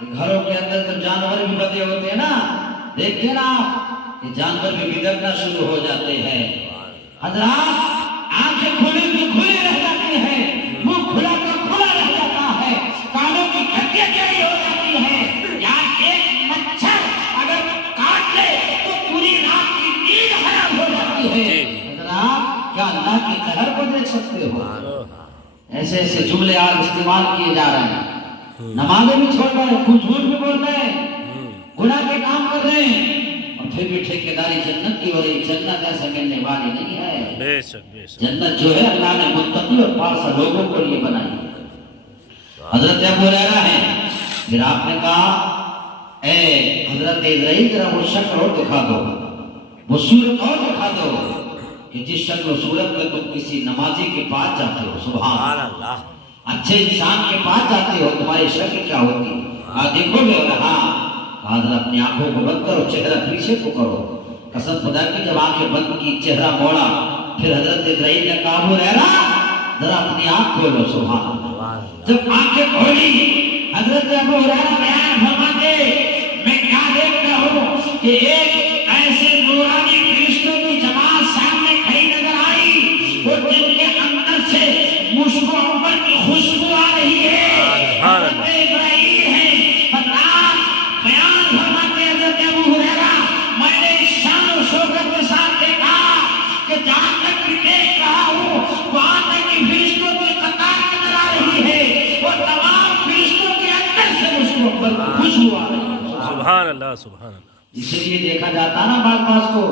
گھروں کے اندر جب جانور بھی بدے ہوتے ہیں نا، دیکھتے ہیں نا آپ کہ جانور بھی بگڑنا شروع ہو جاتے ہیں۔ حضرات آنکھیں کھلی کی کھلی رہ جاتی ہیں، منہ کھلا کا کھلا رہ جاتا ہے، کانوں کی کھٹیاں چڑی ہو جاتی ہیں، یا ایک مچھر اگر کاٹ لے تو پوری رات کی نیند حرام ہو جاتی ہے۔ حضرات کیا اللہ کے قہر کو دیکھ سکتے ہو؟ ایسے ایسے جملے آج استعمال کیے جا رہے ہیں، نمازیں بھی چھوڑ رہے ہیں، کچھ جھوٹ بھی بول رہے ہیں، گناہ کے کام کر رہے ہیں، اور پھر بھی ٹھیکیداری جنت کی ہو رہی۔ جنت ایسے ملنے والی نہیں ہے۔ بے شک بے شک۔ جنت جو ہے اللہ نے متقی اور پارسا لوگوں کو لیے بنائی۔ حضرت ابو ہریرہ ہے، پھر آپ نے کہا اے حضرت اسرائیل ذرا وہ شکل اور دکھا دو، وہ صورت اور دکھا دو کہ جس شکل و صورت میں تم کسی نمازی کے پاس جاتے ہو، سبحان اللہ، اچھے انسان کے پاس جاتے ہو، تمہاری شکل کیا ہوتی ہے؟ دیکھو گے؟ اور ہاں حضرت اپنی آنکھوں کو بند کرو، چہرہ پیچھے کو کرو۔ قسم خدا کی جب آنکھیں بند کی، چہرہ موڑا، پھر حضرت اسرائیل نے کہا ابو ہریرہ ذرا اپنی آنکھ کھولو، سبحان اللہ۔ جب آنکھیں کھولی، حضرت ابو ہریرہ بیان فرماتے میں کیا دیکھتا ہوں کہ ایک ایسے نورانی فرشتوں کی جماعت سامنے کھڑی نظر آئی، اور جن کے اندر سے مشک و عنبر کی خوشبو آ رہی ہے۔ حضرت اسرائیل ہے، بیان فرماتے حضرت ابو ہریرہ میں نے شان و شوکت کے ساتھ دیکھا کہ جہاں تک بھی دیکھ رہا ہوں وہاں تک کی فرشتوں کی قطار نظر آ رہی ہے، اور تمام فرشتوں کے اندر سے مشک و عنبر کی خوشبو آ رہی ہے۔ سبحان اللہ سبحان اللہ۔ اسی لیے دیکھا جاتا نا بعض کو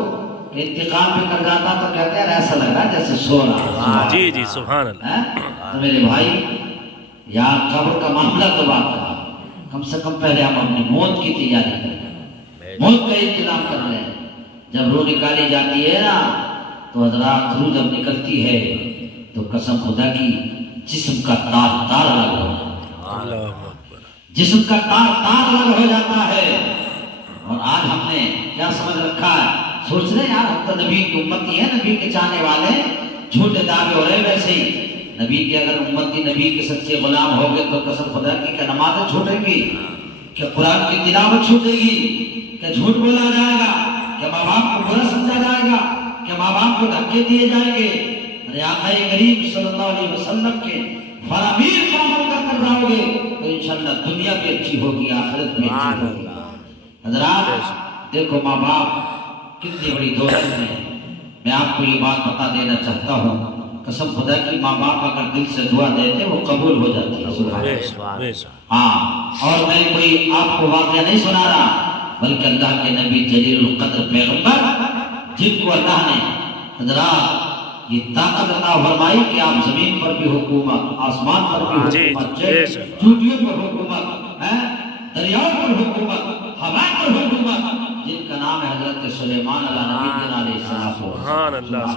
کہ انتقام بھی کر جاتا تو کہتے ہیں ایسا لگ رہا جیسے سو رہا۔ جی جی سبحان اللہ۔ تو میرے بھائی یار قبر کا معاملہ تو بات کہا، کم سے کم پہلے ہم اپنی موت کی تیاری کریں، موت کا انتظام کر لیں۔ جب روح نکالی جاتی ہے نا تو حضرات روح جب نکلتی ہے تو قسم خدا کی جسم کا تار تار الگ ہو جاتا ہے، جسم کا تار تار الگ ہو جاتا ہے۔ اور آج ہم نے کیا سمجھ رکھا ہے، سوچ رہے یار ہم تو نبی کی امتی ہیں، نبی کے چاہنے والے، جھوٹے دعوے ہو رہے ویسے ہی نبی کے اگر امتی نبی کے سچے غلام ہو گئے تو قسم خدا کی کہ نمازیں چھوٹیں گی، کہ قرآن کی تلاوت چھوٹے گی، کہ جھوٹ بولا جائے گا، کہ ماں باپ کو برا سمجھا جائے گا، کہ ماں باپ کو دھکے دیے جائیں گے۔ ارے آقا کریم صلی اللہ علیہ وسلم کے فرامین پر عمل کر رہو گے تو انشاءاللہ دنیا بھی اچھی ہوگی، آخرت بھی اچھی ہوگی۔ حضرات دیکھو ماں باپ کتنی بڑی دولت ہے۔ میں آپ کو یہ بات بتا دینا چاہتا ہوں، قسم خدا کی ماں باپ اگر دل سے دعا دیتے وہ قبول ہو جاتی ہے۔ ہاں، اور میں کوئی آپ کو واقعہ نہیں سنا رہا، بلکہ اللہ کے نبی جلیل القدر پیغمبر جن کو اللہ نے حضرات یہ طاقت عطا فرمائی کہ آپ زمین پر بھی حکومت، آسمان پر بھی حکومت، چوٹیوں پر حکومت، دریاؤں پر حکومت، ہوا پر حکومت، جن کا نام ہے حضرت سلیمان علیہ السلام۔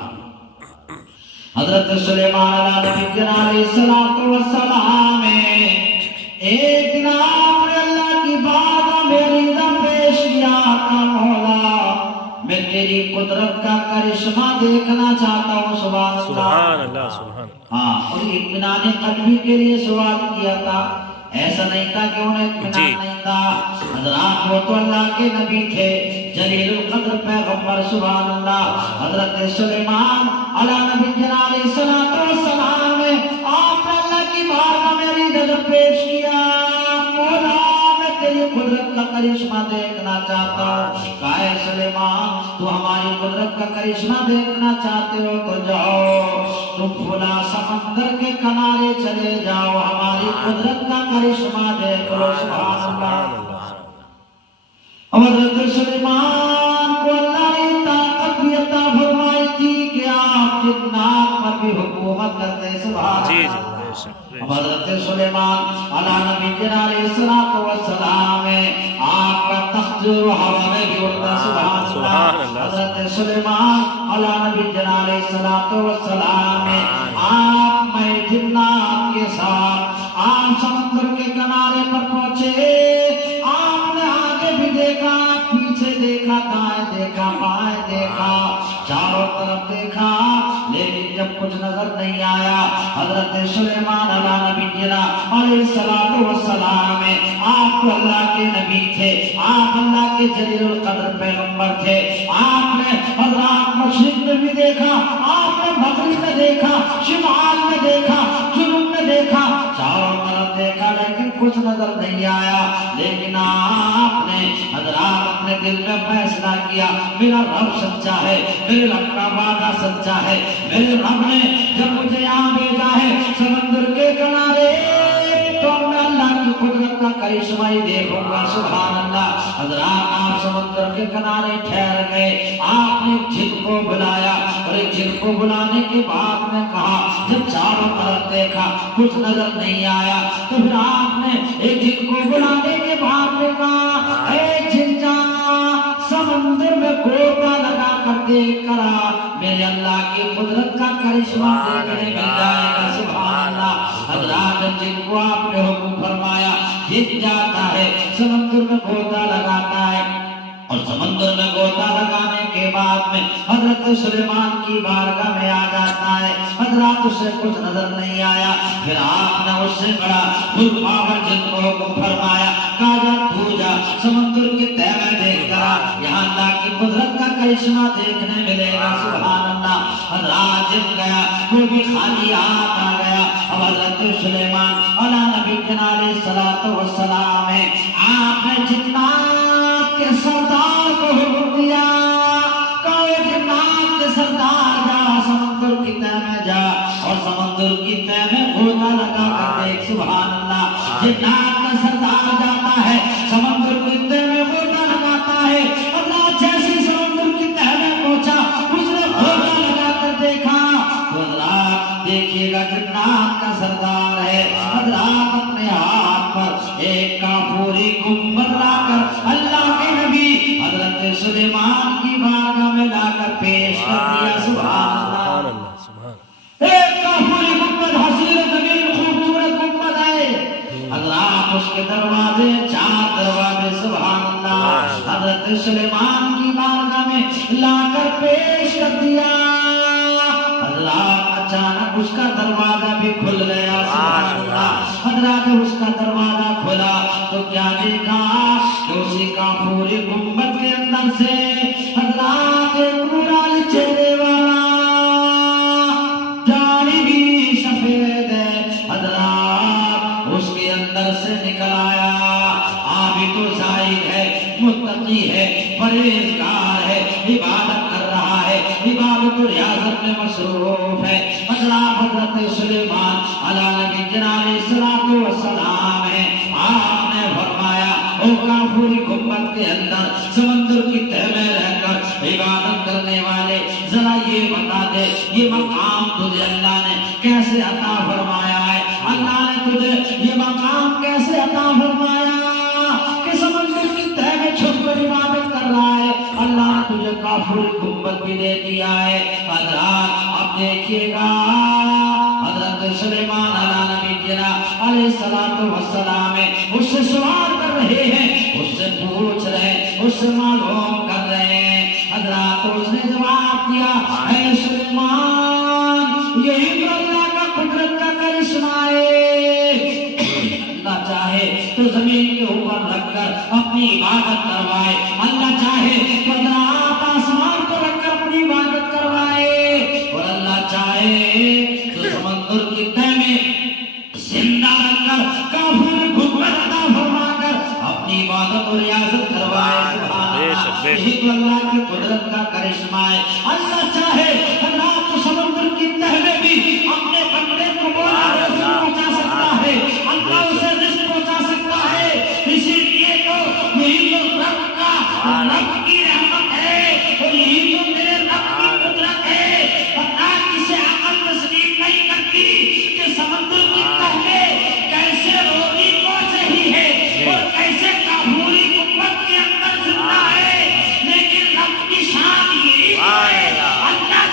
حضرت سلیمان علیہ السلام ایک دن آپ نے اللہ کی بارگاہ میں عریضہ پیش کیا کہ مولا میں تیری قدرت کا کرشمہ دیکھنا چاہتا ہوں۔ سبحان اللہ سبحان اللہ۔ ہاں، اور اطمینان قلبی کے لیے سوال کیا تھا، ایسا نہیں تھا کہ انہیں اطمینان نہیں تھا۔ حضرات وہ تو اللہ کے نبی تھے، جلیل القدر پیغمبر، سبحان اللہ۔ حضرت سلیمان علیہ نبی علیہ السلام آپ نے اللہ کی بارگاہ میں عریضہ پیش کیا، مولا میں تیری قدرت کا کرشمہ دیکھنا چاہتا ہوں۔ کہا اے سلیمان تو ہماری قدرت کا کرشمہ دیکھنا چاہتے ہو تو جاؤ، تم فلاں سمندر کے کنارے چلے جاؤ، ہماری قدرت کا کرشمہ دیکھ لو۔ سبحان اللہ۔ حضرت سلیمان کو اللہ نے طاقت بھی عطا فرمائی تھی کہ آپ جنات پر بھی حکومت کرتے۔ سبحان اللہ۔ حضرت سلیمان علیہ نبی علیہ السلام آپ کا تخت و ہوا میں بھی اڑتا۔ سبحان اللہ۔ حضرت سلیمان علیہ نبی علیہ السلام آپ میں جنات کے ساتھ آپ سمندر کے کنارے پر پہنچے، آپ نے آگے بھی دیکھا، پیچھے دیکھا، دائیں دیکھا، بائیں دیکھا، چاروں طرف دیکھا، لیکن جب کچھ نظر نہیں آیا حضرت سلیمان علیہ نبی علیہ السلام آپ کو اللہ تھے, آپ اللہ کے جلیل القدر پیغمبر تھے. آپ نے رات مشرق میں بھی دیکھا, آپ نے مغرب میں دیکھا, شمال میں دیکھا, جنوب میں دیکھا, چاروں طرف دیکھا, لیکن کچھ نظر نہیں آیا. لیکن آپ نے حضرات اپنے دل میں فیصلہ کیا, میرا رب سچا ہے, میرے رب کا وعدہ سچا ہے. میرے رب نے جب مجھے یہاں بھیجا ہے سمندر کے کنارے, تو میں اللہ کی قدرت کا کرشمہ ہی دیکھوں گا. سبحان اللہ. حضرات آپ سمندر کے کنارے ٹھہر گئے, آپ نے ایک جن کو بلایا, اور ایک جن کو بلانے کے بعد میں کہا, جب چاروں طرف دیکھا کچھ نظر نہیں آیا, تو پھر آپ نے ایک جن کو بلانے کے بعد میں کہا, اے جن جا سمندر میں گوتا لگا کر دیکھ کر میرے اللہ کی قدرت کا کرشمہ دیکھنے مل جائے گا. سبحان اللہ. حضرات جن کو آپ نے حکم فرمایا, جن جاتا ہے سمندر میں گوتا لگاتا ہے, اور سمندر میں گوتا لگانے کے بعد میں حضرت سلیمان کی بارگاہ میں آ جاتا ہے. حضرات اس سے کچھ نظر نہیں آیا. پھر آپ نے اس سے بڑا ذوالفقار جن کو حکم فرمایا, کہا جا تو جا سمندر کے تہہ میں دیکھ کر یہاں اللہ کی قدرت کا کرشمہ دیکھنے ملے گا. سبحان اللہ. حضرات جن گیا, وہ بھی خالی ہاتھ آ گیا. اب حضرت سلیمان علیہ نبی علیہ الصلوۃ والسلام ہے, آپ نے جنات کے سردار کو حکم دیا, کہو جنات کے سردار جا سمندر کی تہہ میں جا, اور سمندر کی تہہ میں گوتا لگا کر دیکھ. سبحان اللہ. جنات کا سردار جاتا ہے سمندر کی تہہ میں گوتا لگاتا ہے. اللہ جیسے سمندر کی تہہ میں پہنچا, اس نے گوتا لگا کر دیکھا, تو اللہ دیکھیے گا جنات کا سردار ہے. حضرات اپنے ہاتھ پر ایک کافوری گنبد لا کر اللہ کے نبی حضرت سلیمان کی بارگاہ میں لا کر پیش کر دیا. سبحان اللہ. ایک کافوری گنبد, حسین جمیل خوبصورت گنبد ہے. حضرات اس کے دروازے, 4 دروازے. سبحان اللہ. حضرت سلیمان کی بارگاہ میں لا کر پیش کر دیا. حضرات اچانک اس کا دروازہ بھی کھل گیا. سبحان اللہ. حضرات اس کا دروازہ کھلا تو کیا دیکھا, کہ اسی کافوری گنبد کے اندر سے حضرات ایک نورانی چہرے والا, داڑھی بھی سفید ہے, حضرات اس کے اندر سے نکل آیا. عابد و زاہد ہے, متقی ہے, پرہیزگار ہے, عبادت کر رہا ہے, عبادت و ریاضت میں مصروف ہے. حضرت سلیمان علیہ نبی علیہ الصلوۃ والسلام ہے. آپ نے فرمایا, او کافوری گنبد کے اندر سمندر کی تہہ میں رہ کر عبادت کرنے والے, ذرا یہ بتا دے یہ مقام تجھے اللہ نے کیسے عطا فرمایا ہے. اللہ نے تجھے یہ مقام کیسے عطا فرمایا کہ سمندر کی تہہ میں چھپ کر عبادت کر رہا ہے. اللہ نے تجھے کافوری گنبد بھی دے دیا ہے. حضرات اب دیکھیے گا, حضرت سلیمان علیہ نبی علیہ الصلوۃ والسلام اس سے سوال کر رہے ہیں, اس سے پوچھ رہے ہیں, اس سے معلوم کر رہے ہیں. حضرات اس نے جواب دیا, اے سلیمان یہی تو اللہ کا قدرت کا کرشمہ ہے. اللہ چاہے تو زمین کے اوپر رکھ کر اپنی عبادت کروائے, اللہ چاہے تو آپ آسمان پر رکھ کر اپنی عبادت کروائے, اور اللہ چاہے تو سمندر کی تہہ میں زندہ رکھ کر کافر گنبد عطا فرما کر اپنی عبادت اور ریاضت کروائے. یہی تو اللہ کی قدرت کا کرشمہ ہے. اللہ چاہے اللہ تو سمندر کی تہہ میں بھی اپنے بندے کو بولا روزی پہنچا سکتا ہے, اللہ اسے رزق پہنچا سکتا ہے. اسی لیے تو یہی تو رب کی رحمت ہے, اور یہی تو میرے رب کی قدرت ہے. اللہ کسے عقل تسلیم نہیں کرتی کہ سمندر کی تہہ میں کیسے روزی پہنچ رہی ہے اور کیسے کافوری گنبد کے اندر زندہ ہے. لیکن رب کی شان یہی ہے, اللہ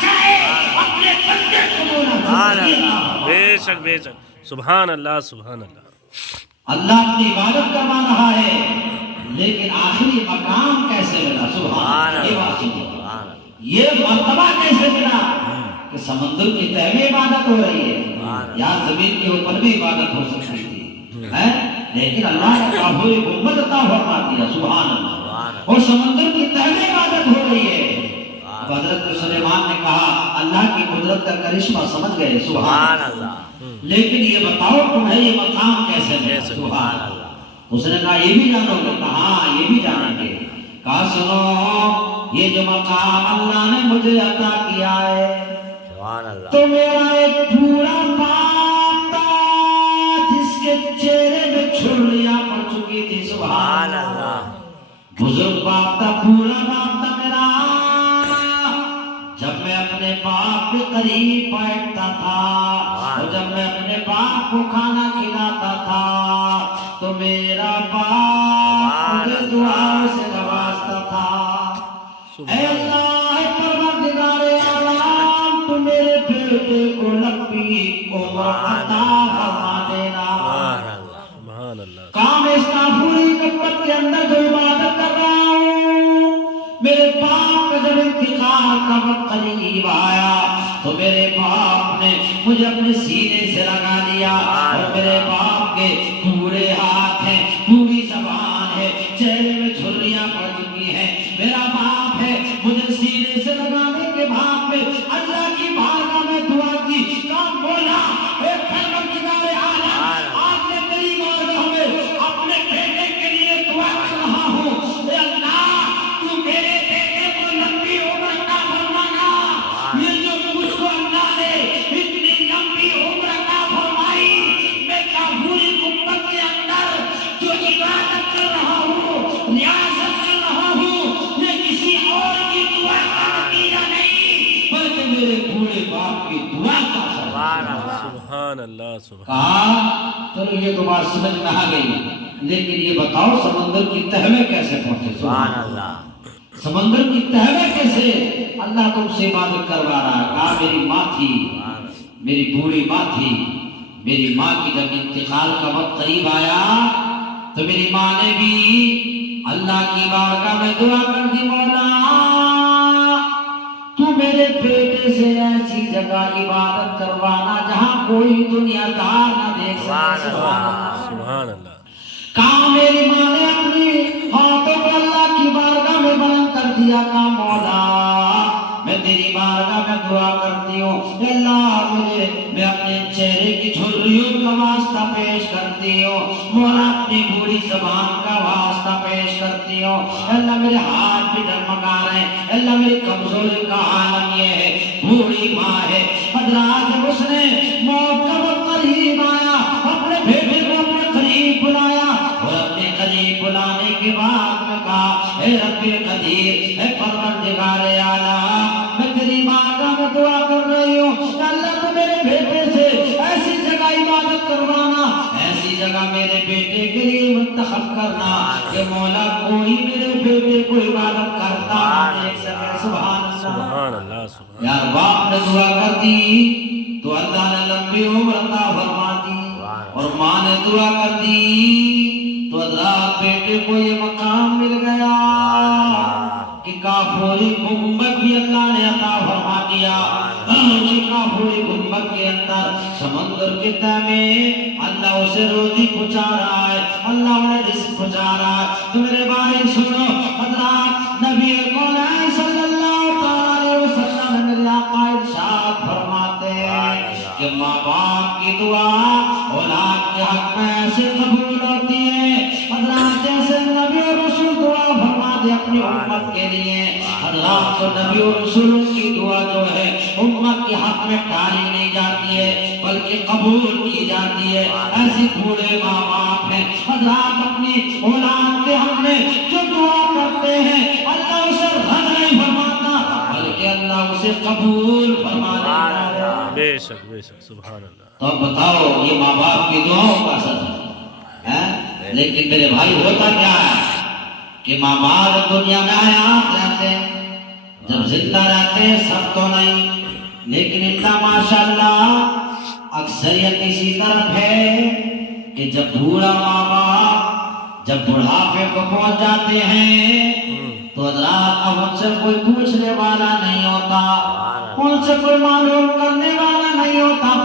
چاہے اپنے بندے کو بولا. بے شک بے شک. سبحان اللہ سبحان اللہ. اللہ اپنی عبادت کروا رہا ہے, لیکن آخری مقام کیسے ملا. سبحان اللہ. یہ مرتبہ کیسے ملا کہ سمندر کی تہہ میں عبادت ہو رہی ہے, یا زمین کے اوپر بھی عبادت ہو سکتی تھی, لیکن اللہ نے کافر حکومت عطا فرما دیا. سبحان اللہ. اور سمندر کی تہ میں عبادت ہو رہی ہے. حضرت سلیمان نے کہا اللہ کی قدرت کا کرشمہ سمجھ گئے. سبحان اللہ. لیکن یہ بتاؤ تمہیں یہ مقام کیسے ملا؟ سبحان اللہ. اس نے کہا یہ بھی جانو گے؟ کہا ہاں یہ بھی جانیں گے. کہا سنو یہ جو مقام اللہ نے مجھے عطا کیا ہے تو میرا ایک بوڑھا باپ تھا جس کے چہرے میں چھریاں پڑ چکی تھی. سبحان اللہ. بزرگ باپ تھا, بوڑھا باپ تھا میرا. جب میں اپنے باپ کے قریب بیٹھتا تھا اور جب میں اپنے باپ کو کھانا کھلاتا تھا تو میرا باپ مجھے دعا سے نوازتا تھا. اے اللہ پروردگار عالم تو میرے بیٹے کو لمبی عمر عطا فرما دینا. سبحان اللہ. کام اس کافوری کپت کے اندر جو عبادت کر رہا ہوں, میرے باپ کا جب انتقال کا وقت قریب آیا تو میرے باپ نے مجھے اپنے سینے سے لگا لیا اور میرے باپ کے پورے ہاتھ ہیں, پوری زبان ہے, چہرے میں جھریاں پڑ چکی ہیں. میرا باپ ہے, مجھے سینے سے لگانے کے بعد میں اللہ کی بارگاہ میں دعا کی. کام بولا اے پروردگار عالم آپ نے تیری بارگاہ میں اپنے بیٹے کے لیے دعا کر رہا ہوں. اے اللہ تو میرے بیٹے کو لمبی عمر عطا فرمانا. یہ جو مجھ کو اللہ نے اتنی لمبی عمر عطا فرمائی, میں کافوری گنبد کے اندر جو عبادت کر رہا ہوں, ریاضت کر رہا ہوں, یہ کسی اور کی دعا کا نتیجہ نہیں بلکہ میرے بوڑھے باپ کی دعا کا اثر. سبحان اللہ. سبحان. کہا چلو یہ تو بات سمجھ میں آ گئی, لیکن یہ بتاؤ سمندر کی تہ میں کیسے پہنچے؟ سبحان اللہ. سمندر کی تہ میں کیسے اللہ تم سے عبادت کروا رہا ہے؟ کہا میری ماں تھی, میری بوڑھی ماں تھی. میری ماں کی جب انتقال کا وقت قریب آیا تو میری ماں نے بھی اللہ کی بارگاہ میں دعا کر دی, مولا تو میرے بیٹے سے ایسی جگہ عبادت کروانا جہاں کوئی دنیا دار نہ دیکھ سکے. سبحان اللہ. کہاں میری ماں نے اپنی ہاتھوں کو اللہ کی بارگاہ میں بلند کر دیا. کہا مولا میں تیری بارگاہ میں دعا کرتی ہوں, اللہ میں اپنے چہرے کی جھریوں کا واسطہ پیش کرتی ہوں, مولا اپنی بوڑھی زبان کا واسطہ پیش کرتی ہوں. اللہ میرے ہاتھ بھی ڈگمگا رہے ہیں, اللہ میری کمزوری کا عالم یہ ہے, بوڑھی ماں ہے. حضرات جب اس نے موت کا وقت قریب آیا اپنے بیٹے کو اپنے قریب بلایا اور اپنے قریب بلانے کے بعد میں کہا اے رب قدیر, اے پروردگار اعلیٰ, میں تیری بارگاہ میں دعا کر رہی ہوں, اللہ تو میرے بیٹے سے ایسی جگہ عبادت کروانا, ایسی جگہ میرے بیٹے کے لیے منتخب کرنا کہ مولا کوئی میرے بیٹے کو عبادت کرتا نہ دیکھ سکے. سبحان اللہ. سبحان اللہ. سبحان. یار باپ نے دعا کر دی تو اللہ نے لمبی عمر عطا فرما دی, اور ماں نے دعا کر دی تو حضرات بیٹے کو یہ مقام مل گیا کہ کافوری گنبد بھی اللہ نے عطا فرما دیا. کافوری گنبد کے اندر سمندر کے تہ میں اللہ اسے روزی پہنچا رہا ہے, اللہ انہیں رزق پہنچا رہا ہے. تو میرے بھائی سنو حضرات, نبی کونین صلی اللہ علیہ وسلم میرے آقا ارشاد فرماتے ہیں کہ ماں باپ کی دعا اولاد کے حق میں ایسے قبول ہوتی ہے حضرات جیسے نبی اور رسول دعا فرما دے اپنی امت کے لیے. حضرات تو نبی اور رسولوں کی دعا جو ہے امت کے حق میں ٹالی نہیں جاتی ہے بلکہ قبول کی جاتی ہے. ایسی بوڑھے ماں باپ ہیں حضرات, اپنی اولاد کے حق میں جو دعا کرتے ہیں اللہ اسے رد نہیں فرماتا بلکہ اللہ اسے قبول فرما لیتا ہے. بے شک بے شک. سبحان اللہ. تو اب بتاؤ یہ ماں باپ کی دعاؤں کا اثر ہے. لیکن میرے بھائی ہوتا کیا ہے کہ ماں باپ دنیا میں حیات رہتے ہیں, جب زندہ رہتے ہیں سب تو نہیں, لیکن اتنا ماشاءاللہ اکثریت اسی طرف ہے کہ جب بوڑھا ماں باپ جب بڑھاپے کو پہنچ جاتے ہیں تو حضرات اب ان سے کوئی پوچھنے والا نہیں ہوتا, ان سے کوئی معلوم کرنے والا نہیں ہوتا,